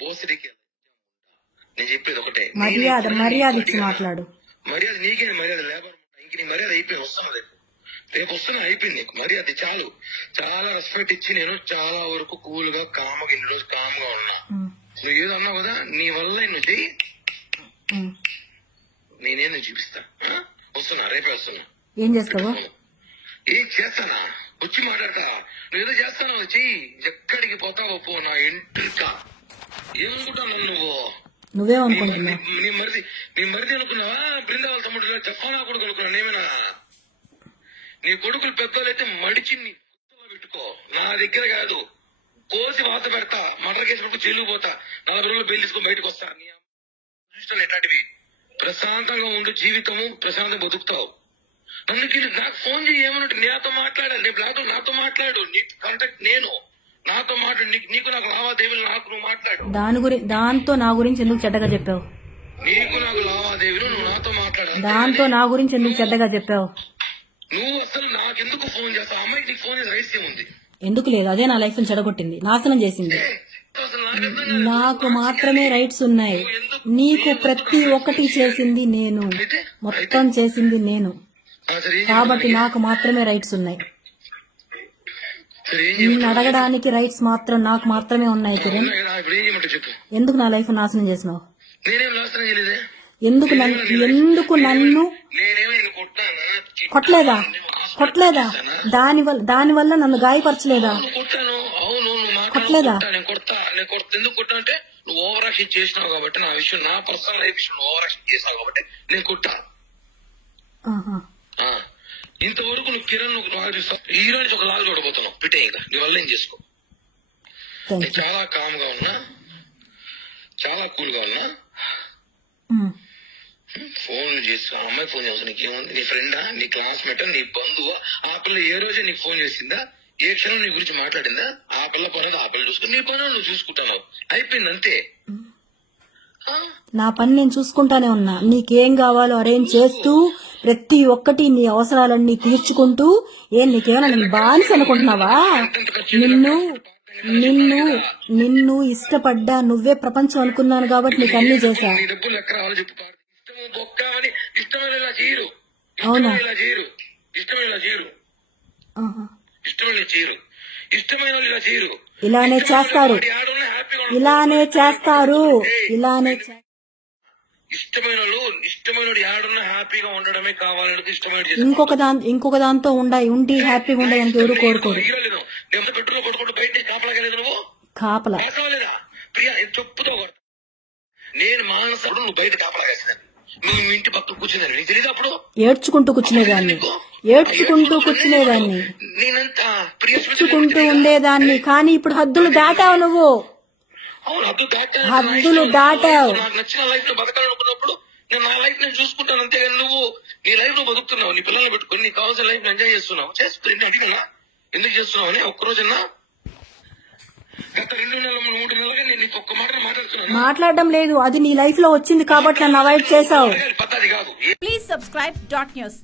బోసరికి నేను చెప్పేది ఒకటే, మర్యాద ఇచ్చి మాట్లాడు. మర్యాద నీకే, మర్యాద లేబర్ ఇంక నీ మర్యాద అయిపోయింది. వస్తాను రేపు వస్తున్నా, అయిపోయింది నీకు మర్యాద. చాలు, చాలా రెస్పెక్ట్ ఇచ్చి నేను చాలా వరకు కూల్ గా కామ్గా ఇన్ని రోజు కామ్గా ఉన్నా. నువ్వు ఏదో అన్నావు కదా, నీ వల్ల నువ్వు చెయ్యి, నేనేం చూపిస్తా. వస్తున్నా, రేపే వస్తున్నా. ఏం చేస్తావు? ఏం చేస్తానా, వచ్చి మాట్లాడతా. నువ్వు ఏదో చేస్తానా, వచ్చి ఎక్కడికి పోతావో పో, నా ఇంటికా. ఏమనుకుంటావు నువ్వేమనుకుంటున్నావు? నీ మరిది అనుకున్నావా? బృందావన తమ్ముడు చెప్పానా కొడుకు అనుకున్నావు? నేమేనా? నీ కొడుకులు పెద్దోళ్ళైతే మడిచి నీ పెట్టుకో, నా దగ్గర కాదు. కోసి వాత పెడతా, మటర్ కేసు పట్టుకు జైలుకు పోతా, 40 రోజులు బెయిల్ తీసుకొని బయటకు వస్తా. నీ చూస్తాను ఎట్లాంటివి. ప్రశాంతంగా ఉండు, జీవితము ప్రశాంతంగా బతుకుతావు. అందుకే నాకు ఫోన్ చేయి, ఏమన్నట్టు నాతో మాట్లాడాలి. రేపు నాతో మాట్లాడు, నీ కాంటాక్ట్ నేను, నాతో మాట్లాడు. నీకు నాకు లావాదేవీలు, నాకు నువ్వు మాట్లాడు. దాంతో నా గురించి ఎందుకు చెడ్డగా చెప్పావు? నీకు నాకు లావాదేవీలు, నువ్వు నాతో మాట్లాడాలి. దాంతో నా గురించి ఎందుకు చెడ్డగా చెప్పావు? నువ్వు అసలు నాకెందుకు ఫోన్ చేస్తావు? అమ్మాయికి నీకు ఫోన్ చేసే రైస్ ఏముంది? ఎందుకు లేదు, అదే నా లైఫ్ ని చెడగొట్టింది, నాశనం చేసింది. నాకు మాత్రమే రైట్స్ ఉన్నాయి, నీకు ప్రతి ఒక్కటి చేసింది నేను, మొత్తం చేసింది నేను, కాబట్టి నాకు మాత్రమే రైట్స్ ఉన్నాయి. నిన్ను అడగడానికి రైట్స్ మాత్రం నాకు మాత్రమే ఉన్నాయి. కిరణ్, ఎందుకు నా లైఫ్ నాశనం చేసినావు? ఎందుకు నన్ను కొట్టలేదా? దానివల్ల నన్ను గాయపరచలేదా? కొట్టలేదా? ఎందుకు కొట్టా అంటే నువ్వు ఓవర్ యాక్షన్ చేసినావు కాబట్టి, నా విషయం, నా పర్సనల్ లైఫ్ విషయం ఓవర్ యాక్షన్ చేసినావు కాబట్టి నేను కొట్టా. ఇంతవరకు నువ్వు కిరణ్ ఈ రోజు ఒక లాగా చూడబోతున్నావు. పిటే ఇంకా నీ వల్ల ఏం చేసుకో. నేను చాలా కామ్ గా ఉన్నా, చాలా కూల్ గా ఉన్నా. ఫోన్ చేసి అమ్మాయి ఫోన్ చేస్తా, నీకేముంది? నీ ఫ్రెండా, నీ క్లాస్మేట్, నీ బంధువా? ఆ పిల్ల ఏ రోజే నీకు ఫోన్ చేసిందా? ఏ క్షణం నీ గురించి మాట్లాడిందా? ఆ పిల్ల పని ఆ పిల్ల చూసుకుని నీ పని నువ్వు చూసుకుంటావు, అయిపోయింది అంతే. నా పని నేను చూసుకుంటానే ఉన్నా. నీకేం కావాలో అరేంజ్ చేస్తూ, ప్రతి ఒక్కటి నీ అవసరాలన్నీ తీర్చుకుంటూ. నీకేమైనా నేను బానిస అనుకుంటున్నావా? నిన్ను ఇష్టపడ్డా, నువ్వే ప్రపంచం అనుకున్నాను కాబట్టి నీకు అన్ని చేశా. అవునా? ఇలానే చేస్తారు. ఇంకొక దాంతో ఉండి హ్యాపీగా ఉండడానికి ఎవరు కోరుకోరు. కాపలా నేను మానసుడు, నువ్వు బయట కాపలా వేస్తాను. నువ్వు ఇంటి పక్కన కూర్చున్నాను, నీకు తెలియదు? అప్పుడు ఏడ్చుకుంటూ కూర్చునేదాన్ని, ఉండేదాన్ని. కానీ ఇప్పుడు హద్దులు దాటావు నువ్వు. హద్దులు దాటావు. నాకు నచ్చిన లైఫ్ లో బతకాలనుకున్నప్పుడు నేను నా లైఫ్ నేను చూసుకుంటాను, అంతేగాని నువ్వు నీ లైఫ్ లో బతుకుతున్నావు, నీ పిల్లల్ని పెట్టుకుని నీకు కావాల్సిన లైఫ్ ఎంజాయ్ చేస్తున్నావు. చేసుకుని అడిగినా ఎందుకు చేస్తున్నావు అని ఒక్కరోజన్నా గత 2 నెలలు 3 నెలలుగా నేను నీకు ఒక్క మాట మాట్లాడుతున్నాను. మాట్లాడడం లేదు, అది నీ లైఫ్ లో వచ్చింది కాబట్టి నన్ను అవాయిడ్ చేసావు. పద్ధతి కాదు. Please subscribe .news.